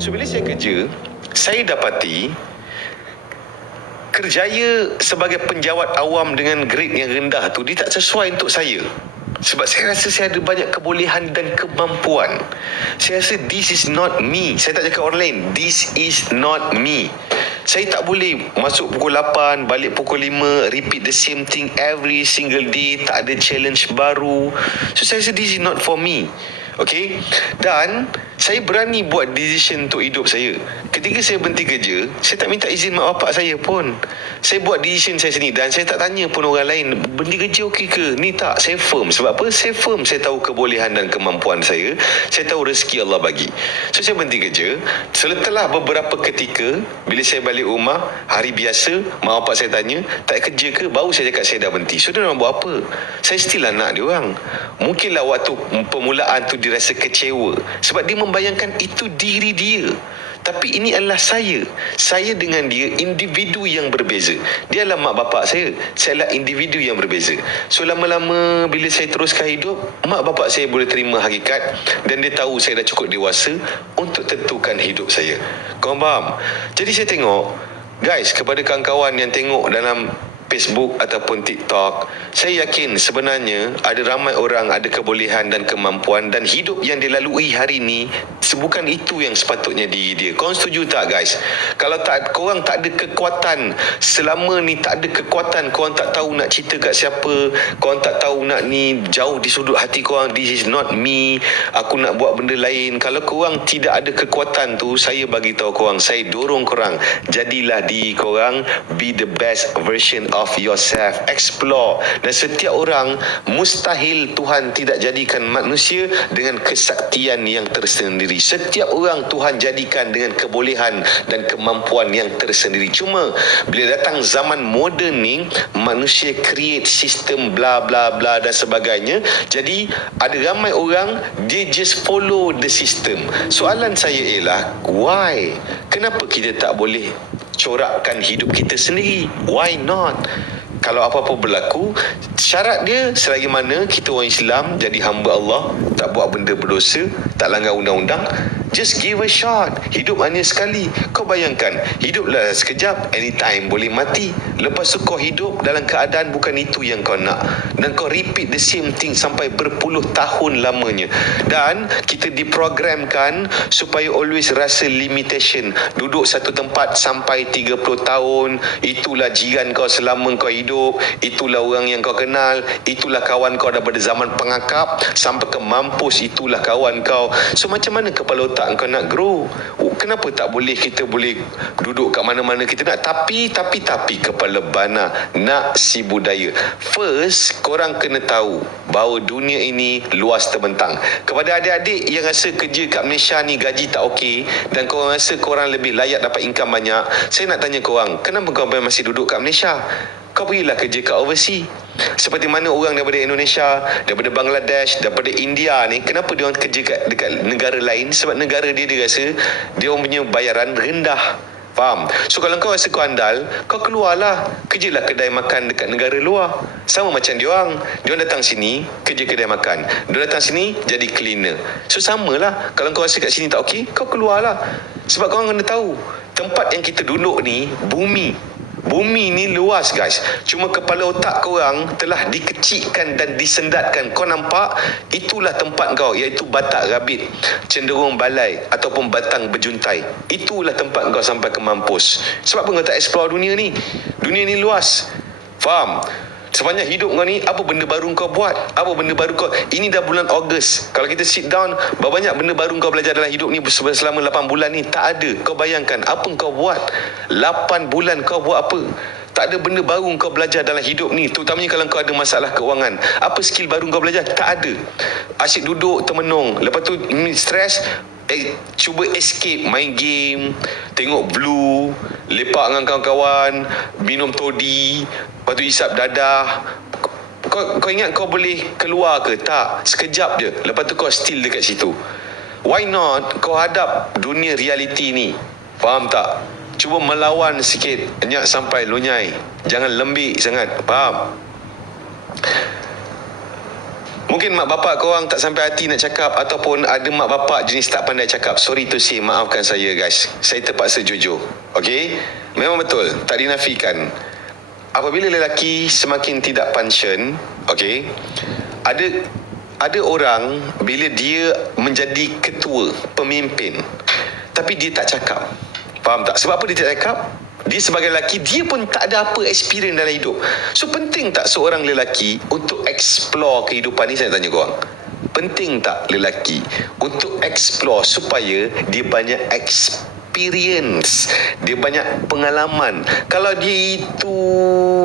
So bila saya kerja, saya dapati kerjaya sebagai penjawat awam dengan grade yang rendah tu, dia tak sesuai untuk saya. Sebab saya rasa saya ada banyak kebolehan dan kemampuan. Saya rasa this is not me. Saya tak cakap orang lain, this is not me. Saya tak boleh masuk pukul 8, balik pukul 5, repeat the same thing every single day. Tak ada challenge baru. So saya rasa this is not for me. Okay. Dan saya berani buat decision untuk hidup saya. Ketika saya berhenti kerja, saya tak minta izin mak bapak saya pun. Saya buat decision saya sendiri. Dan saya tak tanya pun orang lain, berhenti kerja okey ke? Ni tak. Saya firm. Sebab apa? Saya firm. Saya tahu kebolehan dan kemampuan saya. Saya tahu rezeki Allah bagi. So saya berhenti kerja. Setelah beberapa ketika, bila saya balik rumah, hari biasa, mak bapak saya tanya, tak kerja ke? Baru saya cakap saya dah berhenti. So dia orang buat apa? Saya still anak dia orang. Mungkinlah waktu permulaan tu dia rasa kecewa. Sebab dia membayangkan itu diri dia. Tapi ini adalah saya. Saya dengan dia individu yang berbeza. Dia adalah mak bapak saya. Saya adalah individu yang berbeza. So lama-lama bila saya teruskan hidup, mak bapak saya boleh terima hakikat dan dia tahu saya dah cukup dewasa untuk tentukan hidup saya. Kau faham? Jadi saya tengok, guys, kepada kawan-kawan yang tengok dalam Facebook ataupun TikTok, saya yakin sebenarnya ada ramai orang ada kebolehan dan kemampuan dan hidup yang dilalui hari ini bukan itu yang sepatutnya diri dia. Korang setuju tak, guys? Kalau tak, korang tak ada kekuatan selama ni, tak ada kekuatan, korang tak tahu nak cerita kat siapa, korang tak tahu nak ni, jauh di sudut hati korang, this is not me, aku nak buat benda lain. Kalau korang tidak ada kekuatan tu, saya bagi tahu korang, saya dorong korang, jadilah diri korang, be the best version of yourself, explore. Dan setiap orang, mustahil Tuhan tidak jadikan manusia dengan kesaktian yang tersendiri. Setiap orang Tuhan jadikan dengan kebolehan dan kemampuan yang tersendiri. Cuma bila datang zaman moden ni, manusia create sistem bla bla bla dan sebagainya. Jadi ada ramai orang, dia just follow the system. Soalan saya ialah, why? Kenapa kita tak boleh corakkan hidup kita sendiri? Why not? Kalau apa-apa berlaku, syarat dia selagi mana kita orang Islam, jadi hamba Allah, tak buat benda berdosa, tak langgar undang-undang, just give a shot. Hidup hanya sekali. Kau bayangkan, hiduplah sekejap, anytime boleh mati. Lepas tu kau hidup dalam keadaan bukan itu yang kau nak, dan kau repeat the same thing sampai berpuluh tahun lamanya. Dan kita diprogramkan supaya always rasa limitation. Duduk satu tempat sampai 30 tahun, itulah jiran kau selama kau hidup, itulah orang yang kau kenal, itulah kawan kau daripada zaman pengakap sampai ke mampus, itulah kawan kau. So macam mana kepala otak kau nak grow? Kenapa tak boleh kita boleh duduk kat mana-mana kita nak? Tapi kepala bana nak si budaya. First, korang kena tahu bahawa dunia ini luas terbentang. Kepada adik-adik yang rasa kerja kat Malaysia ni gaji tak okey dan korang rasa korang lebih layak dapat income banyak, saya nak tanya korang, kenapa korang masih duduk kat Malaysia? Kau pergilah kerja kat overseas. Seperti mana orang daripada Indonesia, daripada Bangladesh, daripada India ni, kenapa dia orang kerja dekat negara lain? Sebab negara dia rasa dia orang punya bayaran rendah. Faham? So kalau kau rasa kau andal, kau keluarlah, kerjalah kedai makan dekat negara luar. Sama macam dia orang datang sini kerja kedai makan, dia datang sini jadi cleaner. So samalah, kalau kau rasa kat sini tak okey, kau keluarlah. Sebab kau kena tahu, tempat yang kita duduk ni Bumi ni luas, guys. Cuma kepala otak korang telah dikecilkan dan disendatkan. Kau nampak? Itulah tempat kau, iaitu Batak Rabit, cenderung balai ataupun batang berjuntai. Itulah tempat kau sampai ke mampus. Sebab apa kau tak explore dunia ni? Dunia ni luas. Faham? Sepanjang hidup kau ni, apa benda baru kau buat? Apa benda baru kau? Ini dah bulan Ogos. Kalau kita sit down, berapa banyak benda baru kau belajar dalam hidup ni selama 8 bulan ni? Tak ada. Kau bayangkan, apa kau buat? 8 bulan kau buat apa? Tak ada benda baru kau belajar dalam hidup ni. Terutamanya kalau kau ada masalah keuangan. Apa skill baru kau belajar? Tak ada. Asyik duduk, termenung. Lepas tu, stres, cuba escape, main game, tengok Blue, lepak dengan kawan-kawan, minum toddy, lepas tu isap dadah. Kau ingat kau boleh keluar ke? Tak. Sekejap je. Lepas tu kau still dekat situ. Why not kau hadap dunia reality ni? Faham tak? Cuba melawan sikit, enyak sampai lunyai. Jangan lembik sangat. Faham? Mungkin mak bapak korang tak sampai hati nak cakap, ataupun ada mak bapak jenis tak pandai cakap. Sorry to say, maafkan saya guys. Saya terpaksa jujur. Okay? Memang betul, tak dinafikan. Apabila lelaki semakin tidak passion, okay, ada orang bila dia menjadi ketua, pemimpin, tapi dia tak cakap. Faham tak? Sebab apa dia tak cakap? Dia sebagai lelaki, dia pun tak ada apa experience dalam hidup. So penting tak seorang lelaki untuk explore kehidupan ni? Saya tanya korang, penting tak lelaki untuk explore supaya dia banyak experience, dia banyak pengalaman? Kalau dia itu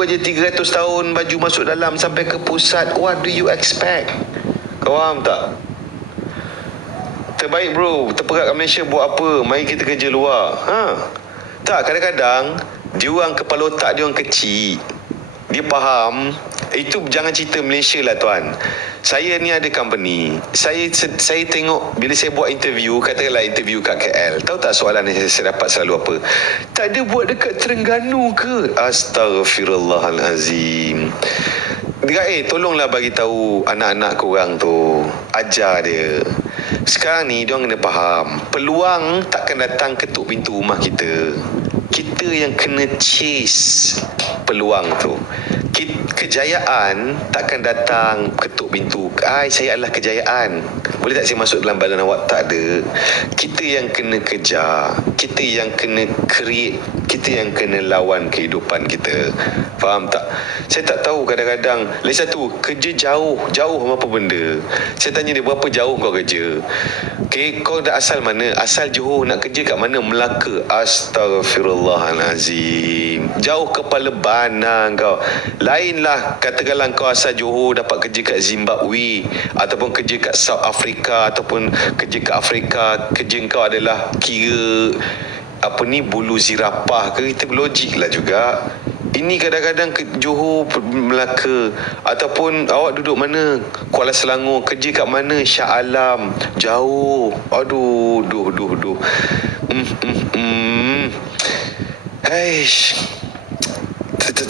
aja 300 tahun baju masuk dalam sampai ke pusat, what do you expect? Kau faham tak? Terbaik bro, terperat kat Malaysia buat apa? Mari kita kerja luar. Tak, kadang-kadang dia orang kepala otak dia orang kecil. Dia faham. Itu jangan cerita Malaysia lah tuan. Saya ni ada company. Saya tengok bila saya buat interview, katakanlah interview kat KL. Tahu tak soalan yang saya dapat selalu apa? Tak ada buat dekat Terengganu ke? Astaghfirullahalazim. Dia tolonglah bagi tahu anak-anak korang tu, ajar dia. Sekarang ni diorang kena faham, peluang takkan datang ketuk pintu rumah kita. Kita yang kena chase peluang tu. Kejayaan takkan datang ketuk pintu. Saya adalah kejayaan, boleh tak saya masuk dalam badan awak? Tak ada. Kita yang kena kejar, kita yang kena create, kita yang kena lawan kehidupan kita. Faham tak? Saya tak tahu kadang-kadang. Lagi satu, kerja jauh apa benda. Saya tanya dia, berapa jauh kau kerja? Okay, kau dah asal mana? Asal Johor, nak kerja kat mana? Melaka. Astaghfirullahalazim. Jauh kepala bana kau. Lainlah katakanlah kau asal Johor dapat kerja kat Zimbabwe, ataupun kerja kat South Africa, ataupun kerja kat Afrika. Kerja kau adalah kira bulu zirapah ke? Kita berlogik lah juga. Ini kadang-kadang ke Johor, Melaka, ataupun awak duduk mana? Kuala Selangor. Kerja kat mana? Shah Alam. Jauh. Aduh.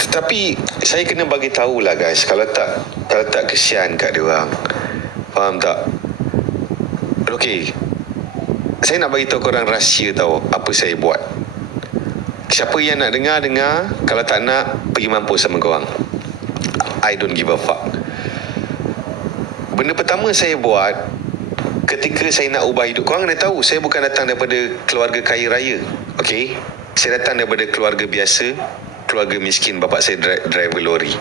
Tapi saya kena bagi tahulah guys, kalau tak kesian kat dia orang. Faham tak? Okey, saya nak bagi tahu korang rahsia tahu apa saya buat. Siapa yang nak dengar. Kalau tak nak, pergi mampus sama korang. I don't give a fuck. Benda pertama saya buat ketika saya nak ubah hidup, korang kena tahu, saya bukan datang daripada keluarga kaya raya. Okay, saya datang daripada keluarga biasa, keluarga miskin. Bapak saya driver lori.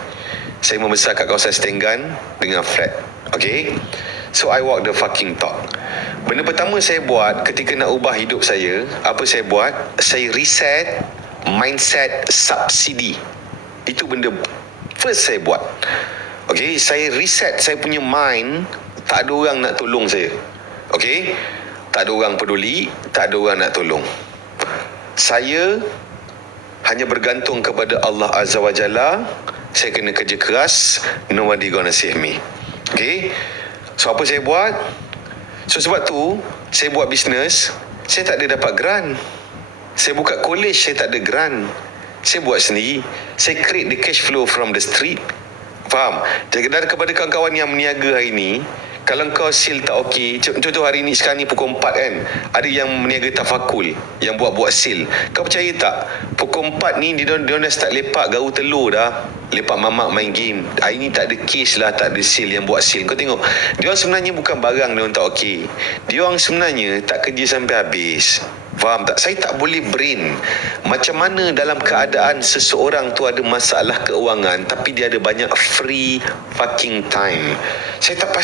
Saya membesar kat kawasan Stenggan dengan flat. Okay, so I walk the fucking talk. Benda pertama saya buat ketika nak ubah hidup saya, apa saya buat? Saya reset mindset subsidi. Itu benda first saya buat. Okay, saya reset saya punya mind. Tak ada orang nak tolong saya. Okay, tak ada orang peduli, tak ada orang nak tolong. Saya hanya bergantung kepada Allah Azza wa Jalla. Saya kena kerja keras. Nobody gonna save me. Okay, so apa saya buat? So sebab tu saya buat bisnes. Saya tak ada dapat grant. Saya buka college, saya tak ada grant. Saya buat sendiri. Saya create the cash flow from the street. Faham? Jadi kepada kawan-kawan yang meniaga hari ni, kalau kau sale tak okey, contoh hari ni sekarang ni pukul 4 kan, ada yang meniaga tafakul, yang buat sale. Kau percaya tak, pukul 4 ni dia dah start lepak garu telur dah. Lepak mamak main game. Hari ni tak ada case lah, tak ada sale. Yang buat sale, kau tengok, dia orang sebenarnya bukan barang dia orang tak okey. Dia orang sebenarnya tak kerja sampai habis. Faham tak? Saya tak boleh brain macam mana dalam keadaan seseorang tu ada masalah keuangan tapi dia ada banyak free fucking time. Saya tak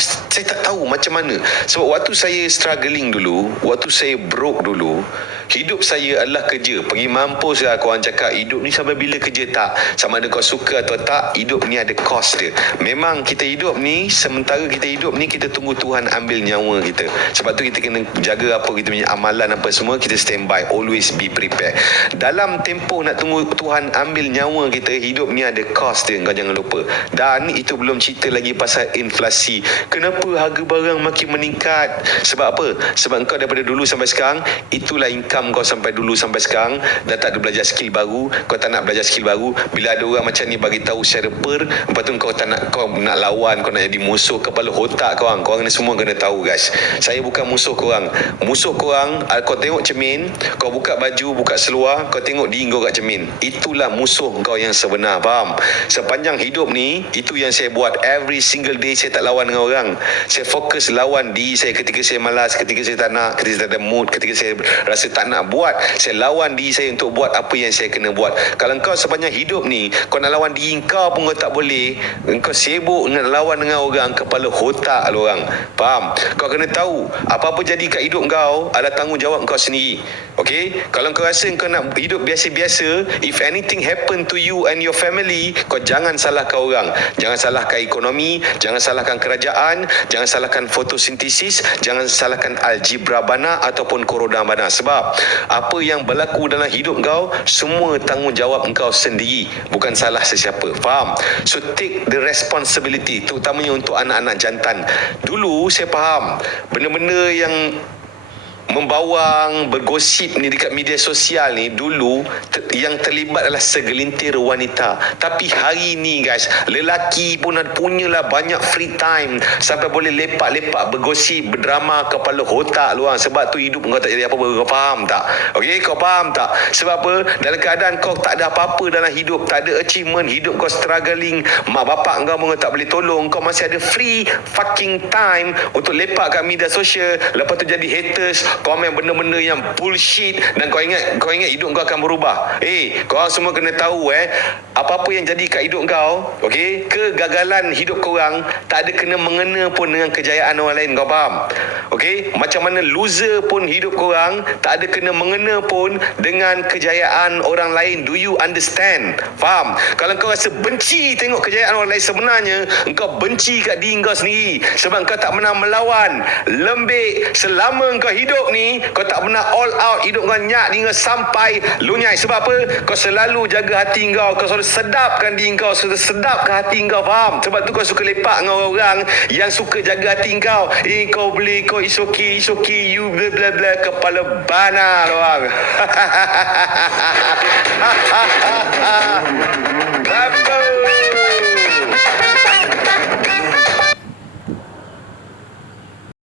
tahu macam mana. Sebab waktu saya struggling dulu, waktu saya broke dulu, hidup saya adalah kerja. Pergi mampus lah korang cakap hidup ni sampai bila kerja. Tak, sama ada kau suka atau tak, hidup ni ada cost dia. Memang kita hidup ni, sementara kita hidup ni, kita tunggu Tuhan ambil nyawa kita. Sebab tu kita kena jaga apa kita punya amalan apa semua, kita standby, always be prepared. Dalam tempoh nak tunggu Tuhan ambil nyawa kita, hidup ni ada cost dia, kau jangan lupa. Dan itu belum cerita lagi pasal inflasi. Kenapa harga barang makin meningkat? Sebab apa? Sebab kau daripada dulu sampai sekarang, itulah income income kau sampai dulu sampai sekarang, dah tak ada belajar skill baru, kau tak nak belajar skill baru. Bila ada orang macam ni bagi tahu secara lepas tu kau tak nak, kau nak lawan, kau nak jadi musuh, kepala otak korang ni semua kena tahu guys. Saya bukan musuh korang. Musuh korang, kau tengok cermin, kau buka baju, buka seluar, kau tengok diri kau kat cermin. Itulah musuh kau yang sebenar, faham? Sepanjang hidup ni, itu yang saya buat. Every single day saya tak lawan dengan orang. Saya fokus lawan diri saya ketika saya malas, ketika saya tak nak, ketika saya tak ada mood, ketika saya rasa tak nak buat. Saya lawan diri saya untuk buat apa yang saya kena buat. Kalau kau sepanjang hidup ni, kau nak lawan diri kau pun kau tak boleh, kau sibuk nak lawan dengan orang, kepala otak lu orang. Faham? Kau kena tahu, apa-apa jadi kat hidup kau adalah tanggungjawab kau sendiri. Okey? Kalau kau rasa kau nak hidup biasa-biasa, if anything happen to you and your family, kau jangan salahkan orang. Jangan salahkan ekonomi, jangan salahkan kerajaan, jangan salahkan fotosintesis, jangan salahkan algebra bana ataupun koroda bana. Sebab apa yang berlaku dalam hidup kau, semua tanggungjawab kau sendiri, bukan salah sesiapa. Faham? So take the responsibility, terutamanya untuk anak-anak jantan. Dulu saya faham benda-benda yang membawang, bergosip ni dekat media sosial ni, dulu yang terlibat adalah segelintir wanita. Tapi hari ni guys, lelaki pun punyalah banyak free time sampai boleh lepak-lepak, bergosip, berdrama, kepala otak luang. Sebab tu hidup kau tak jadi apa-apa. Kau faham tak? Okey, kau faham tak? Sebab apa? Dalam keadaan kau tak ada apa-apa dalam hidup, tak ada achievement, hidup kau struggling, mak bapak kau pun tak boleh tolong, kau masih ada free fucking time untuk lepak kat media sosial, lepas tu jadi haters, komen benda-benda yang bullshit, dan kau ingat hidup kau akan berubah. Korang semua kena tahu apa-apa yang jadi kat hidup kau, okey, kegagalan hidup korang tak ada kena mengena pun dengan kejayaan orang lain. Kau faham? Okey, macam mana loser pun hidup korang tak ada kena mengena pun dengan kejayaan orang lain. Do you understand? Faham? Kalau kau rasa benci tengok kejayaan orang lain, sebenarnya engkau benci kat diri kau sendiri, sebab kau tak pernah melawan lembik selama kau hidup ni. Kau tak pernah all out, hidup kau nyak hingga sampai lunyai. Sebab apa? Kau selalu jaga hati kau, kau selalu sedapkan diri kau, sedapkan hati kau. Faham? Sebab tu kau suka lepak dengan orang yang suka jaga hati kau. Kau boleh, kau is okay, you bla bla bla, kepala bana orang.